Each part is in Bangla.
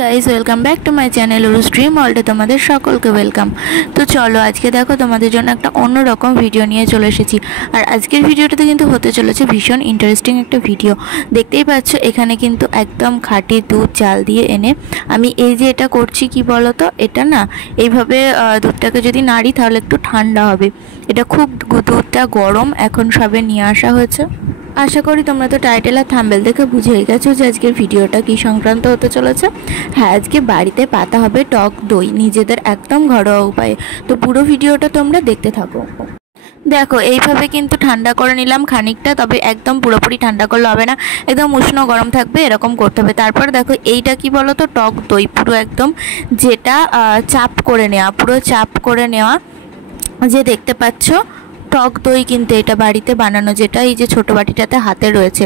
Guys, welcome back to my channel উরু স্ট্রিম ওয়ার্ল্ডে তোমাদের সকলকে ওয়েলকাম। তো চলো আজকে দেখো তোমাদের জন্য একটা অন্যরকম ভিডিও নিয়ে চলে এসেছি। আর আজকের ভিডিওটাতে কিন্তু হতে চলেছে ভীষণ ইন্টারেস্টিং একটা ভিডিও। দেখতেই পাচ্ছ এখানে কিন্তু একদম খাঁটি দুধ চাল দিয়ে এনে আমি এই যে এটা করছি কি বলো তো, এটা না এইভাবে দুধটাকে যদি নাড়ি তাহলে একটু ঠান্ডা হবে। এটা খুব দুধটা গরম, এখন সবে নিয়ে আসা হয়েছে। আশা করি তোমরা তো টাইটেল আর থাম্বনেল দেখে বুঝেই গেছো যে আজকের ভিডিওটা কি সংক্রান্ত হতে চলেছে। হ্যাঁ, আজকে বাড়িতে পাতা হবে টক দই নিজেদের একদম ঘরোয়া উপায়ে। তো পুরো ভিডিওটা তোমরা দেখতে থাকো। দেখো এইভাবে কিন্তু ঠান্ডা করে নিলাম খানিকটা, তবে একদম পুরোপুরি ঠান্ডা করলে হবে না, একদম উষ্ণ গরম থাকবে এরকম করতে হবে। তারপর দেখো এইটা কি বলো তো, টক দই পুরো একদম যেটা চাপ করে নেওয়া, পুরো চাপ করে নেওয়া যে দেখতে পাচ্ছ টক দই কিন্তু এটা বাড়িতে বানানো, যেটা এই যে ছোটো বাটিটাতে হাতে রয়েছে।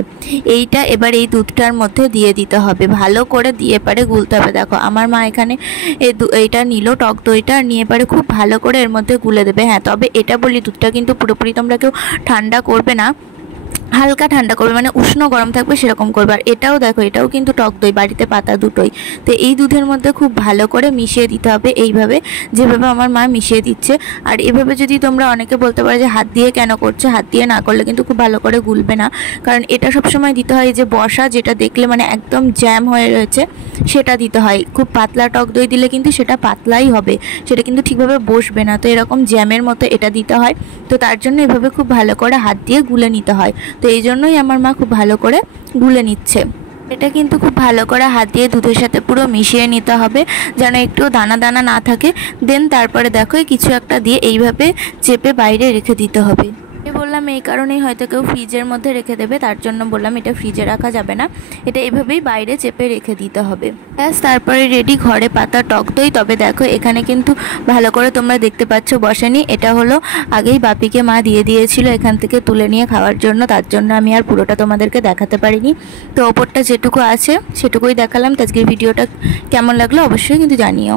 এইটা এবার এই দুধটার মধ্যে দিয়ে দিতে হবে, ভালো করে দিয়ে পারে গুলতে হবে। দেখো আমার মা এখানে এইটা নিল টক দইটা, নিয়ে পারে খুব ভালো করে এর মধ্যে গুলে দেবে। হ্যাঁ, তবে এটা বলি দুধটা কিন্তু পুরোপুরি তোমরা কেউ ঠান্ডা করবে না, হালকা ঠান্ডা করবে, মানে উষ্ণ গরম থাকবে সেরকম করবে। আর এটাও দেখো, এটাও কিন্তু টক দই বাড়িতে পাতা দুটোই। তো এই দুধের মধ্যে খুব ভালো করে মিশিয়ে দিতে হবে, এইভাবে যেভাবে আমার মা মিশিয়ে দিচ্ছে। আর এভাবে যদি তোমরা অনেকে বলতে পারো যে হাত দিয়ে কেন করছে, হাত দিয়ে না করলে কিন্তু খুব ভালো করে গুলবে না, কারণ এটা সবসময় দিতে হয় যে বসা, যেটা দেখলে মানে একদম জ্যাম হয়ে রয়েছে সেটা দিতে হয়। খুব পাতলা টক দই দিলে কিন্তু সেটা পাতলাই হবে, সেটা কিন্তু ঠিকভাবে বসবে না। তো এরকম জ্যামের মতো এটা দিতে হয়। তো তার জন্য এভাবে খুব ভালো করে হাত দিয়ে গুলে নিতে হয়। তো এই জন্যই আমার মা খুব ভালো করে গুলে নিচ্ছে। এটা কিন্তু খুব ভালো করে হাত দিয়ে দুধের সাথে পুরো মিশিয়ে নিতে হবে, যেন একটু দানা দানা না থাকে। দেন তারপরে দেখো কিছু একটা দিয়ে এইভাবে চেপে বাইরে রেখে দিতে হবে। বললাম এই কারণেই হয়তো কেউ ফ্রিজের মধ্যে রেখে দেবে, তার জন্য বললাম এটা ফ্রিজে রাখা যাবে না, এটা এভাবেই বাইরে চেপে রেখে দিতে হবে। ব্যাস, তারপরে রেডি ঘরে পাতা টক দই। তবে দেখো এখানে কিন্তু ভালো করে তোমরা দেখতে পাচ্ছ বসেনি, এটা হলো আগেই বাপিকে মা দিয়ে দিয়েছিল এখান থেকে তুলে নিয়ে খাওয়ার জন্য, তার জন্য আমি আর পুরোটা তোমাদেরকে দেখাতে পারিনি। তো ওপরটা যেটুকু আছে সেটুকুই দেখালাম। তো আজকের ভিডিওটা কেমন লাগলো অবশ্যই কিন্তু জানিও।